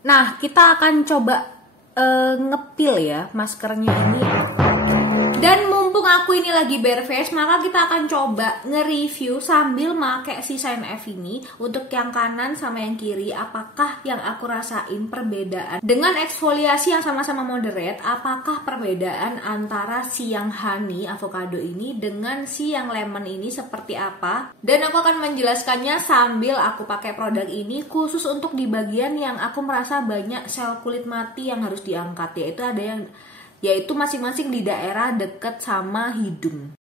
Nah, kita akan coba ngepil ya maskernya ini. Dan mumpung aku ini lagi bare face, maka kita akan coba nge-review sambil pakai si Shine F ini. Untuk yang kanan sama yang kiri, apakah yang aku rasain perbedaan dengan eksfoliasi yang sama-sama moderate, apakah perbedaan antara si yang honey avocado ini dengan si yang lemon ini seperti apa. Dan aku akan menjelaskannya sambil aku pakai produk ini, khusus untuk di bagian yang aku merasa banyak sel kulit mati yang harus diangkat, yaitu masing-masing di daerah deket sama hidung.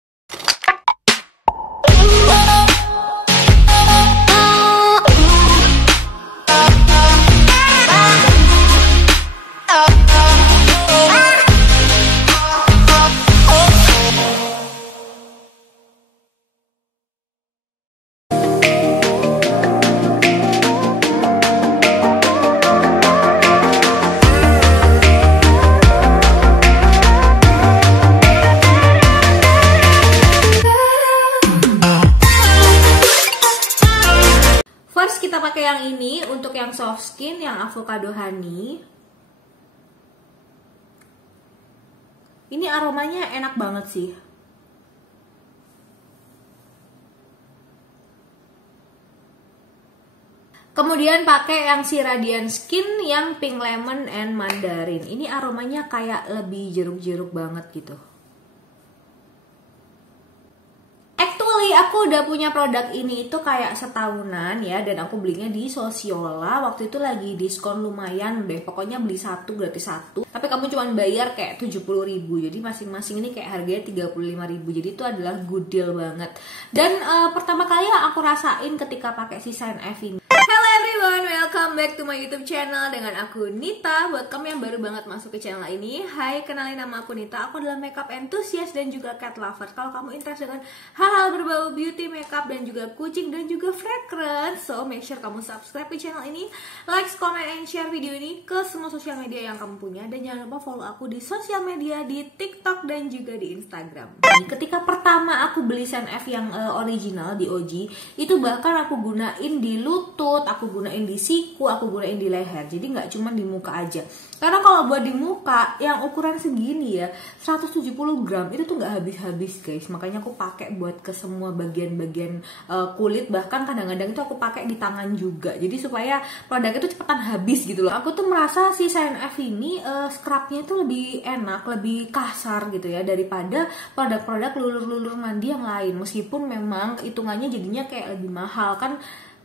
Kita pakai yang ini untuk yang soft skin, yang avocado honey. Ini aromanya enak banget sih. Kemudian pakai yang si Radiant Skin yang pink lemon and mandarin. Ini aromanya kayak lebih jeruk-jeruk banget gitu. Aku udah punya produk ini itu kayak setahunan ya, dan aku belinya di Sosiola. Waktu itu lagi diskon lumayan deh, pokoknya beli satu gratis satu. Tapi kamu cuma bayar kayak 70.000, jadi masing-masing ini kayak harganya 35.000. Jadi itu adalah good deal banget. Dan pertama kali yang aku rasain ketika pakai si Shine F ini. Hello everyone, welcome back to my YouTube channel dengan aku Nita. Buat kamu yang baru banget masuk ke channel ini, hai, kenalin nama aku Nita. Aku adalah makeup enthusiast dan juga cat lover. Kalau kamu interest dengan hal-hal berbau beauty, makeup, dan juga kucing, dan juga fragrance, so make sure kamu subscribe ke channel ini, like, comment, and share video ini ke semua sosial media yang kamu punya. Dan jangan lupa follow aku di sosial media, di TikTok dan juga di Instagram. Ketika pertama aku beli Shine F yang original di OG, itu bahkan aku gunain di lutut, aku gunain di siku, aku gunain di leher. Jadi nggak cuma di muka aja. Karena kalau buat di muka yang ukuran segini ya, 170 gram itu tuh nggak habis-habis guys. Makanya aku pakai buat ke semua bagian-bagian kulit, bahkan kadang-kadang itu aku pakai di tangan juga. Jadi supaya produk itu cepetan habis gitu loh. Aku tuh merasa si Shine F ini scrubnya itu lebih enak, lebih kasar gitu ya, daripada produk-produk lulur-lulur mandi yang lain. Meskipun memang hitungannya jadinya kayak lebih mahal kan.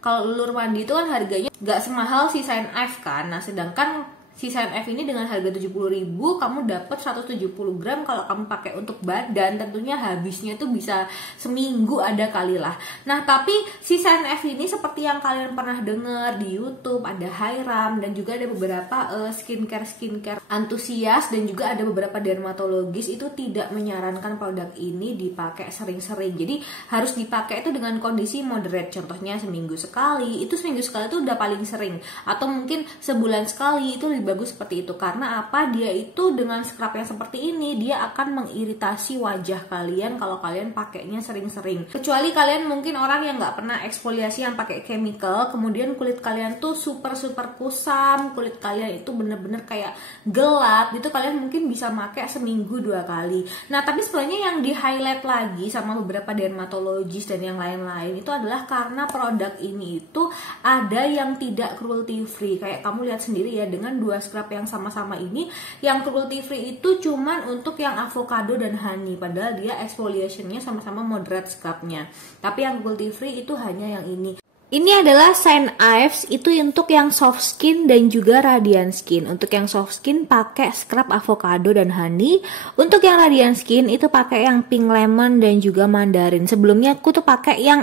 Kalau lulur mandi itu kan harganya nggak semahal si Shine F kan. Nah sedangkan si Shine F ini dengan harga 70.000 kamu dapat 170 gram. Kalau kamu pakai untuk badan tentunya habisnya tuh bisa seminggu ada kali lah. Nah tapi si Shine F ini seperti yang kalian pernah dengar di YouTube, ada Hyram, dan juga ada beberapa skincare antusias, dan juga ada beberapa dermatologis itu tidak menyarankan produk ini dipakai sering-sering. Jadi harus dipakai itu dengan kondisi moderate. Contohnya seminggu sekali. Itu seminggu sekali itu udah paling sering, atau mungkin sebulan sekali itu bagus seperti itu. Karena apa? Dia itu dengan scrub yang seperti ini dia akan mengiritasi wajah kalian kalau kalian pakainya sering-sering. Kecuali kalian mungkin orang yang nggak pernah eksfoliasi yang pakai chemical, kemudian kulit kalian tuh super kusam, kulit kalian itu bener-bener kayak gelap gitu, kalian mungkin bisa pakai seminggu 2 kali. Nah tapi sebenarnya yang di highlight lagi sama beberapa dermatologis dan yang lain-lain itu adalah karena produk ini itu ada yang tidak cruelty free. Kayak kamu lihat sendiri ya, dengan 2 scrub yang sama-sama ini, yang cruelty free itu cuman untuk yang avocado dan honey, padahal dia exfoliationnya sama-sama moderate scrubnya. Tapi yang cruelty free itu hanya yang ini. Ini adalah Shine F, itu untuk yang soft skin dan juga radiant skin. Untuk yang soft skin pakai scrub avocado dan honey. Untuk yang radiant skin itu pakai yang pink lemon dan juga mandarin. Sebelumnya aku tuh pakai yang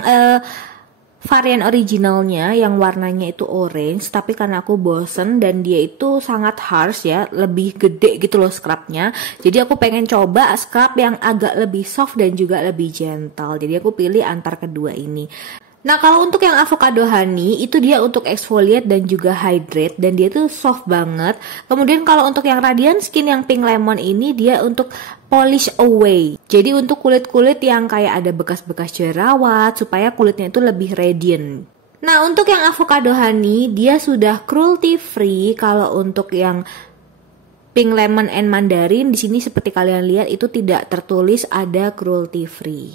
varian originalnya yang warnanya itu orange, tapi karena aku bosen dan dia itu sangat harsh ya, lebih gede gitu loh scrubnya, jadi aku pengen coba scrub yang agak lebih soft dan juga lebih gentle. Jadi aku pilih antar kedua ini. Nah kalau untuk yang avocado honey itu dia untuk exfoliate dan juga hydrate, dan dia tuh soft banget. Kemudian kalau untuk yang radiant skin yang pink lemon ini dia untuk polish away. Jadi untuk kulit-kulit yang kayak ada bekas-bekas jerawat supaya kulitnya itu lebih radiant. Nah, untuk yang avocado honey dia sudah cruelty free. Kalau untuk yang pink lemon and mandarin di sini seperti kalian lihat itu tidak tertulis ada cruelty free.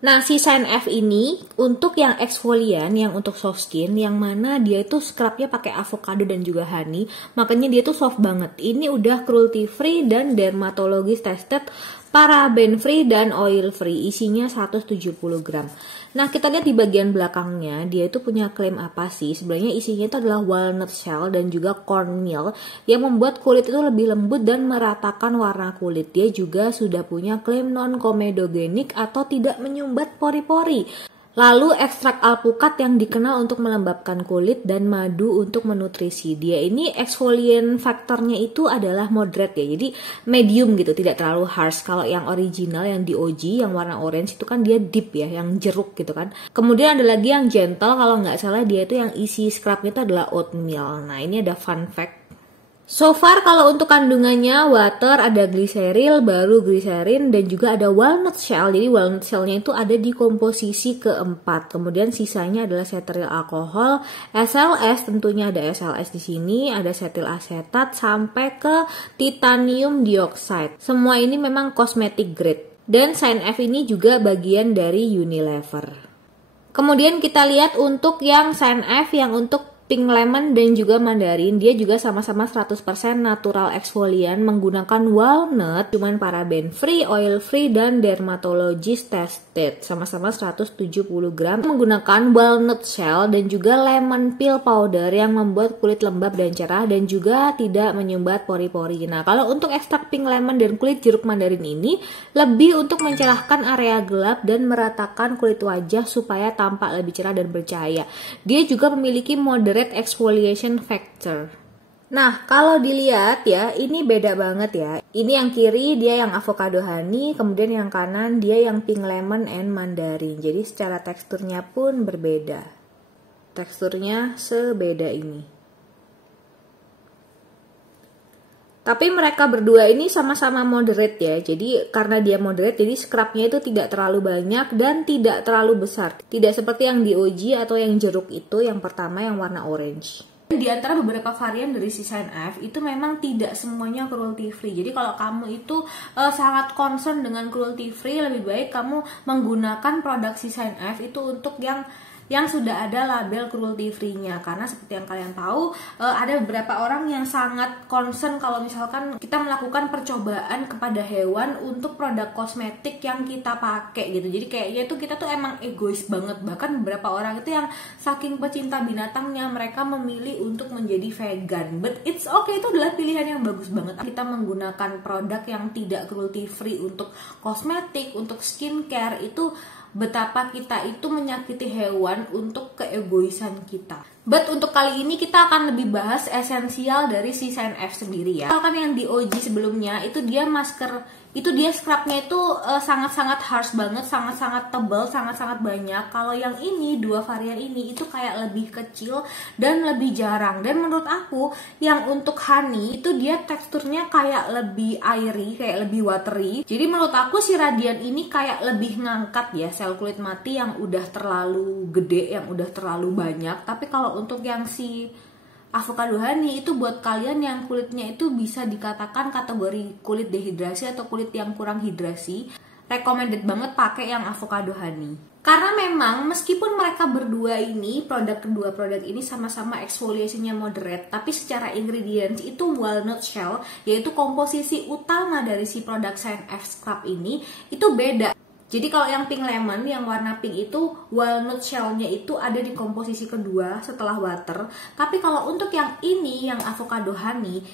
Nah, si Shine F ini untuk yang exfoliant, yang untuk soft skin, yang mana dia itu scrubnya pakai avocado dan juga honey, makanya dia tuh soft banget. Ini udah cruelty free dan dermatologist tested, paraben free dan oil free, isinya 170 gram. Nah, kita lihat di bagian belakangnya, dia itu punya klaim apa sih? Sebenarnya isinya itu adalah walnut shell dan juga cornmeal yang membuat kulit itu lebih lembut dan meratakan warna kulit. Dia juga sudah punya klaim non-komedogenik atau tidak menyumbat pori-pori. Lalu ekstrak alpukat yang dikenal untuk melembabkan kulit dan madu untuk menutrisi. Dia ini exfoliant faktornya itu adalah moderate ya. Jadi medium gitu, tidak terlalu harsh. Kalau yang original yang di OG yang warna orange itu kan dia deep ya, yang jeruk gitu kan. Kemudian ada lagi yang gentle, kalau nggak salah dia itu yang isi scrubnya itu adalah oatmeal. Nah, ini ada fun fact. So far kalau untuk kandungannya water, ada glyceril, baru glycerin, dan juga ada walnut shell. Jadi walnut shellnya itu ada di komposisi keempat. Kemudian sisanya adalah cetyl alkohol, SLS, tentunya ada SLS di sini, ada cetyl asetat sampai ke titanium dioxide. Semua ini memang cosmetic grade. Dan Shine F ini juga bagian dari Unilever. Kemudian kita lihat untuk yang Shine F yang untuk pink lemon dan juga mandarin, dia juga sama-sama 100% natural exfoliant menggunakan walnut, cuman paraben free, oil free, dan dermatologist tested. Sama-sama 170 gram menggunakan walnut shell dan juga lemon peel powder yang membuat kulit lembab dan cerah dan juga tidak menyumbat pori-pori. Nah, kalau untuk ekstrak pink lemon dan kulit jeruk mandarin ini lebih untuk mencerahkan area gelap dan meratakan kulit wajah supaya tampak lebih cerah dan bercahaya. Dia juga memiliki moderate exfoliation factor. Nah, kalau dilihat ya, ini beda banget ya. Ini yang kiri dia yang avocado honey, kemudian yang kanan dia yang pink lemon and mandarin. Jadi secara teksturnya pun berbeda. Teksturnya sebeda ini. Tapi mereka berdua ini sama-sama moderate ya. Jadi karena dia moderate, jadi scrubnya itu tidak terlalu banyak dan tidak terlalu besar. Tidak seperti yang di OG atau yang jeruk itu, yang pertama yang warna orange. Di antara beberapa varian dari si Shine F itu memang tidak semuanya cruelty free. Jadi kalau kamu itu sangat concern dengan cruelty free, lebih baik kamu menggunakan produk si Shine F itu untuk yang sudah ada label cruelty free-nya. Karena seperti yang kalian tahu, ada beberapa orang yang sangat concern kalau misalkan kita melakukan percobaan kepada hewan untuk produk kosmetik yang kita pakai gitu. Jadi kayaknya itu kita tuh emang egois banget. Bahkan beberapa orang itu yang saking pecinta binatangnya, mereka memilih untuk menjadi vegan. But it's okay, itu adalah pilihan yang bagus banget. Kita menggunakan produk yang tidak cruelty free untuk kosmetik, untuk skincare, itu betapa kita itu menyakiti hewan untuk keegoisan kita. But untuk kali ini kita akan lebih bahas esensial dari si Shine F sendiri ya. Kalau kan yang di OG sebelumnya itu dia masker, itu dia scrubnya itu sangat-sangat harsh banget, sangat-sangat tebal, sangat-sangat banyak. Kalau yang ini, dua varian ini itu kayak lebih kecil dan lebih jarang. Dan menurut aku yang untuk honey itu dia teksturnya kayak lebih airy, kayak lebih watery. Jadi menurut aku si Radiant ini kayak lebih ngangkat ya sel kulit mati yang udah terlalu gede, yang udah terlalu banyak. Tapi kalau untuk yang si avocado honey itu buat kalian yang kulitnya itu bisa dikatakan kategori kulit dehidrasi atau kulit yang kurang hidrasi, recommended banget pakai yang avocado honey. Karena memang meskipun mereka berdua ini, kedua produk ini sama-sama exfoliationnya moderate, tapi secara ingredients itu walnut shell, yaitu komposisi utama dari si produk Shine F Scrub ini, itu beda. Jadi kalau yang pink lemon, yang warna pink itu walnut shell-nya itu ada di komposisi kedua setelah water. Tapi kalau untuk yang ini, yang avocado honey,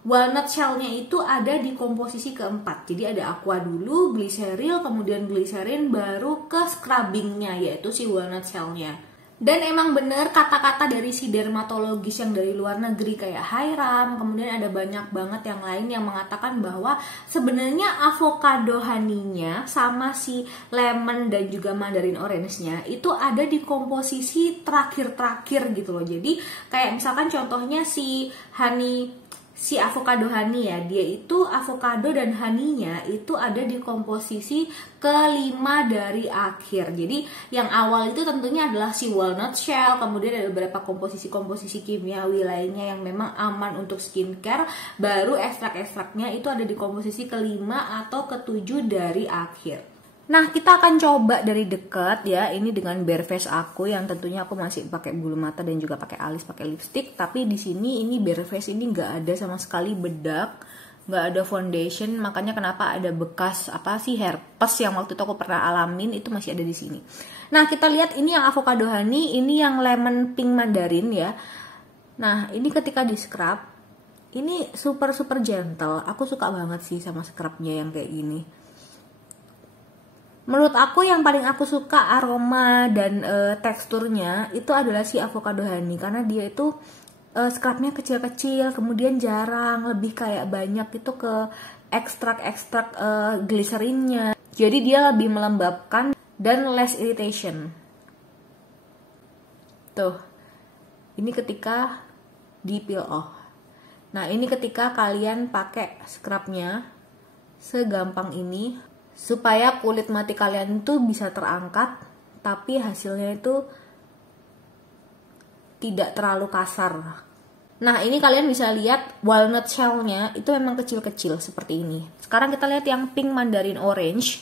walnut shell-nya itu ada di komposisi keempat. Jadi ada aqua dulu, glyceril, kemudian glycerin, baru ke scrubbing-nya, yaitu si walnut shell-nya. Dan emang bener kata-kata dari si dermatologis yang dari luar negeri kayak Hiram, kemudian ada banyak banget yang lain yang mengatakan bahwa sebenarnya avocado honey-nya sama si lemon dan juga mandarin orange-nya itu ada di komposisi terakhir-terakhir gitu loh. Jadi kayak misalkan contohnya si si avocado honey ya, dia itu avocado dan honey-nya itu ada di komposisi kelima dari akhir. Jadi yang awal itu tentunya adalah si walnut shell, kemudian ada beberapa komposisi-komposisi kimiawi lainnya yang memang aman untuk skincare, baru ekstrak-ekstraknya itu ada di komposisi kelima atau ketujuh dari akhir. Nah, kita akan coba dari dekat ya, ini dengan bare face aku yang tentunya aku masih pakai bulu mata dan juga pakai alis, pakai lipstick. Tapi di sini ini bare face ini nggak ada sama sekali bedak, nggak ada foundation, makanya kenapa ada bekas apa sih herpes yang waktu itu aku pernah alamin itu masih ada di sini. Nah, kita lihat ini yang avocado honey, ini yang lemon pink mandarin ya. Nah, ini ketika di scrub, ini super gentle. Aku suka banget sih sama scrubnya yang kayak gini. Menurut aku yang paling aku suka aroma dan teksturnya itu adalah si avocado honey, karena dia itu scrubnya kecil-kecil, kemudian jarang, lebih kayak banyak itu ke ekstrak-ekstrak glycerinnya. Jadi dia lebih melembabkan dan less irritation. Tuh, ini ketika di peel off. Nah, ini ketika kalian pakai scrubnya segampang ini, supaya kulit mati kalian itu bisa terangkat, tapi hasilnya itu tidak terlalu kasar. Nah, ini kalian bisa lihat walnut shell-nya itu memang kecil-kecil seperti ini. Sekarang kita lihat yang pink mandarin orange.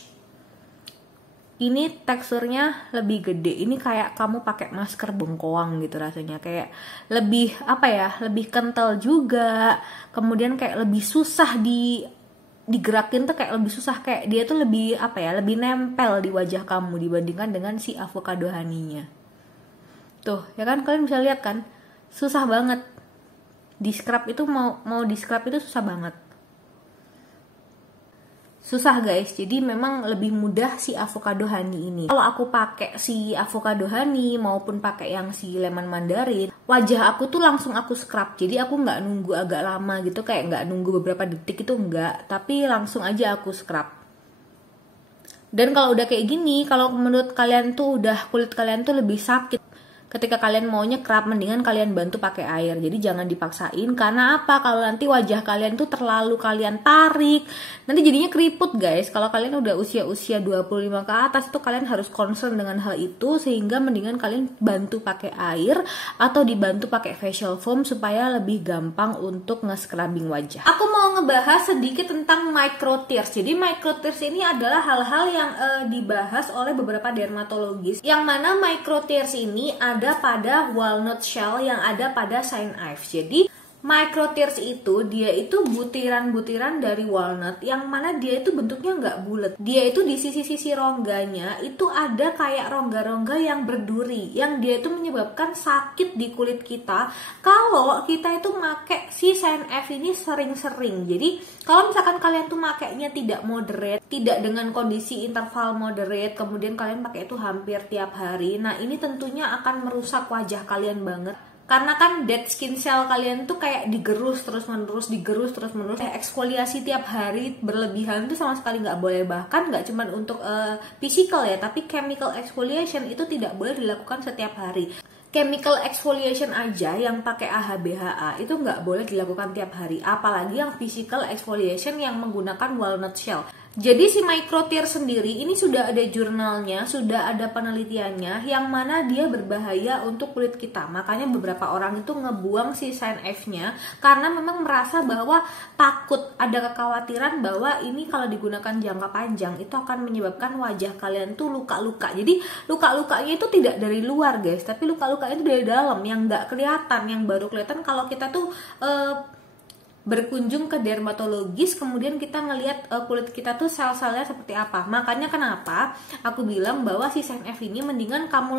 Ini teksturnya lebih gede. Ini kayak kamu pakai masker bengkoang gitu rasanya. Kayak lebih apa ya? Lebih kental juga. Kemudian kayak lebih susah digerakin tuh, kayak lebih susah, kayak dia tuh lebih apa ya, lebih nempel di wajah kamu dibandingkan dengan si avocado honey-nya. Tuh ya kan, kalian bisa lihat kan, susah banget di scrub itu, mau di scrub itu susah banget, susah guys. Jadi memang lebih mudah si avocado honey ini. Kalau aku pakai si avocado honey maupun pakai yang si lemon mandarin, wajah aku tuh langsung aku scrub. Jadi aku nggak nunggu agak lama gitu, kayak nggak nunggu beberapa detik itu enggak, tapi langsung aja aku scrub. Dan kalau udah kayak gini, kalau menurut kalian tuh udah kulit kalian tuh lebih sakit ketika kalian maunya scrub, mendingan kalian bantu pakai air. Jadi jangan dipaksain, karena apa? Kalau nanti wajah kalian tuh terlalu kalian tarik, nanti jadinya keriput guys. Kalau kalian udah usia 25 ke atas itu kalian harus concern dengan hal itu, sehingga mendingan kalian bantu pakai air atau dibantu pakai facial foam supaya lebih gampang untuk nge-scrubbing wajah. Aku mau ngebahas sedikit tentang micro tears. Jadi micro tears ini adalah hal-hal yang dibahas oleh beberapa dermatologis, yang mana micro tears ini ada pada walnut shell yang ada pada Saint Ives. Jadi micro tears itu dia itu butiran-butiran dari walnut, yang mana dia itu bentuknya nggak bulat. Dia itu di sisi-sisi rongganya itu ada kayak rongga-rongga yang berduri, yang dia itu menyebabkan sakit di kulit kita kalau kita itu make si Saint Ives ini sering-sering. Jadi kalau misalkan kalian tuh makainya tidak moderate, tidak dengan kondisi interval moderate, kemudian kalian pakai itu hampir tiap hari, nah ini tentunya akan merusak wajah kalian banget. Karena kan dead skin cell kalian tuh kayak digerus terus-menerus. Eksfoliasi tiap hari berlebihan tuh sama sekali nggak boleh. Bahkan nggak cuma untuk physical ya, tapi chemical exfoliation itu tidak boleh dilakukan setiap hari. Chemical exfoliation aja yang pakai AHA/BHA itu nggak boleh dilakukan tiap hari. Apalagi yang physical exfoliation yang menggunakan walnut shell. Jadi si micro tear sendiri ini sudah ada jurnalnya, sudah ada penelitiannya, yang mana dia berbahaya untuk kulit kita. Makanya beberapa orang itu ngebuang si Saint Ives-nya karena memang merasa bahwa takut, ada kekhawatiran bahwa ini kalau digunakan jangka panjang itu akan menyebabkan wajah kalian tuh luka-luka. Jadi luka-lukanya itu tidak dari luar guys, tapi luka-lukanya itu dari dalam yang nggak kelihatan, yang baru kelihatan kalau kita tuh berkunjung ke dermatologis, kemudian kita ngelihat kulit kita tuh sel-selnya seperti apa. Makanya kenapa aku bilang bahwa si Saint Ives ini mendingan kamu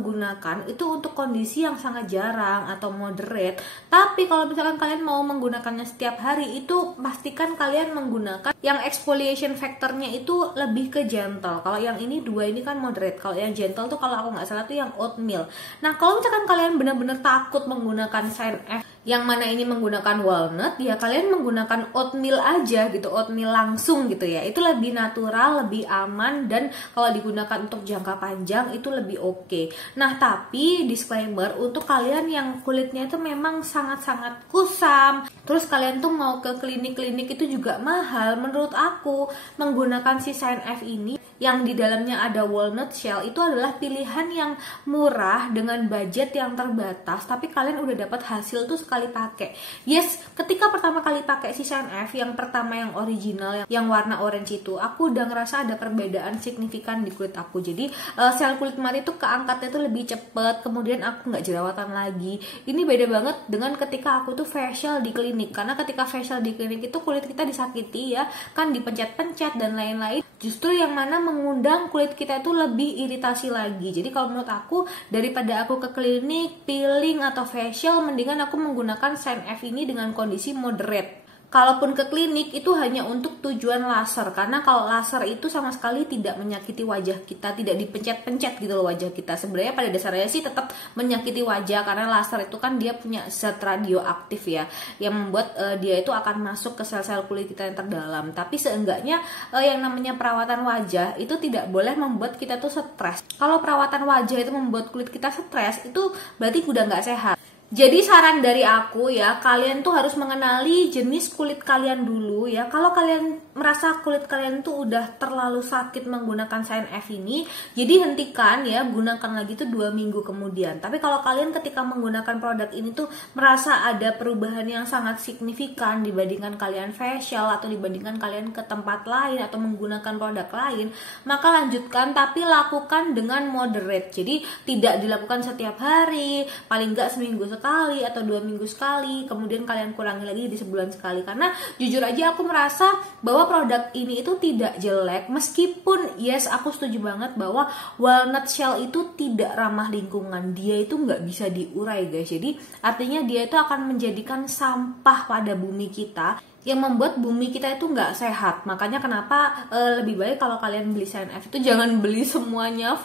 gunakan itu untuk kondisi yang sangat jarang atau moderate. Tapi kalau misalkan kalian mau menggunakannya setiap hari, itu pastikan kalian menggunakan yang exfoliation factornya itu lebih ke gentle. Kalau yang ini dua ini kan moderate. Kalau yang gentle tuh kalau aku nggak salah tuh yang oatmeal. Nah kalau misalkan kalian benar-benar takut menggunakan Saint Ives yang mana ini menggunakan walnut, ya kalian menggunakan oatmeal aja gitu, oatmeal langsung gitu ya. Itu lebih natural, lebih aman, dan kalau digunakan untuk jangka panjang itu lebih oke. Nah, tapi disclaimer untuk kalian yang kulitnya itu memang sangat-sangat kusam, terus kalian tuh mau ke klinik-klinik itu juga mahal. Menurut aku menggunakan si Shine F ini yang di dalamnya ada walnut shell itu adalah pilihan yang murah dengan budget yang terbatas, tapi kalian udah dapat hasil tuh sekali pakai. Yes, ketika pertama kali pakai si Shine F yang pertama yang original yang warna orange itu, aku udah ngerasa ada perbedaan signifikan di kulit aku. Jadi sel kulit mati tuh keangkatnya tuh lebih cepet, kemudian aku nggak jerawatan lagi. Ini beda banget dengan ketika aku tuh facial di klinik, karena ketika facial di klinik itu kulit kita disakiti ya, kan dipencet-pencet dan lain-lain. Justru yang mana mengundang kulit kita itu lebih iritasi lagi. Jadi kalau menurut aku, daripada aku ke klinik, peeling atau facial, mendingan aku menggunakan Shine F ini dengan kondisi moderate. Kalaupun ke klinik itu hanya untuk tujuan laser, karena kalau laser itu sama sekali tidak menyakiti wajah kita, tidak dipencet-pencet gitu loh wajah kita. Sebenarnya pada dasarnya sih tetap menyakiti wajah, karena laser itu kan dia punya zat radioaktif ya, yang membuat dia itu akan masuk ke sel-sel kulit kita yang terdalam. Tapi seenggaknya yang namanya perawatan wajah itu tidak boleh membuat kita tuh stres. Kalau perawatan wajah itu membuat kulit kita stres, itu berarti udah nggak sehat. Jadi saran dari aku ya, kalian tuh harus mengenali jenis kulit kalian dulu ya. Kalau kalian merasa kulit kalian tuh udah terlalu sakit menggunakan Shine F ini, jadi hentikan ya, gunakan lagi tuh 2 minggu kemudian. Tapi kalau kalian ketika menggunakan produk ini tuh merasa ada perubahan yang sangat signifikan dibandingkan kalian facial atau dibandingkan kalian ke tempat lain atau menggunakan produk lain, maka lanjutkan, tapi lakukan dengan moderate. Jadi tidak dilakukan setiap hari, paling enggak seminggu sekali atau 2 minggu sekali, kemudian kalian kurangi lagi di sebulan sekali. Karena jujur aja aku merasa bahwa produk ini itu tidak jelek, meskipun yes aku setuju banget bahwa walnut shell itu tidak ramah lingkungan, dia itu nggak bisa diurai guys. Jadi artinya dia itu akan menjadikan sampah pada bumi kita, yang membuat bumi kita itu nggak sehat. Makanya kenapa lebih baik kalau kalian beli Shine F itu jangan beli semuanya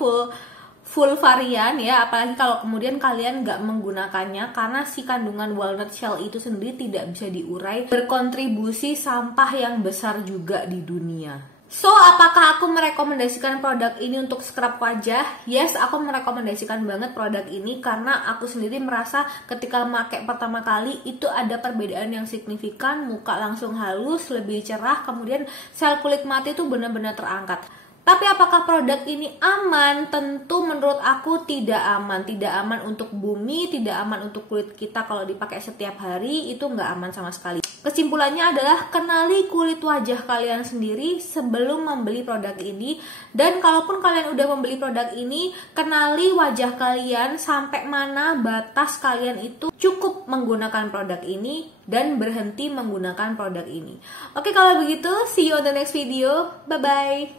full varian ya, apalagi kalau kemudian kalian nggak menggunakannya, karena si kandungan walnut shell itu sendiri tidak bisa diurai, berkontribusi sampah yang besar juga di dunia. So, apakah aku merekomendasikan produk ini untuk scrub wajah? Yes, aku merekomendasikan banget produk ini karena aku sendiri merasa ketika pakai pertama kali itu ada perbedaan yang signifikan, muka langsung halus, lebih cerah, kemudian sel kulit mati itu benar-benar terangkat. Tapi apakah produk ini aman? Tentu menurut aku tidak aman. Tidak aman untuk bumi, tidak aman untuk kulit kita kalau dipakai setiap hari, itu nggak aman sama sekali. Kesimpulannya adalah kenali kulit wajah kalian sendiri sebelum membeli produk ini. Dan kalaupun kalian udah membeli produk ini, kenali wajah kalian sampai mana batas kalian itu cukup menggunakan produk ini dan berhenti menggunakan produk ini. Oke, kalau begitu, see you on the next video. Bye-bye.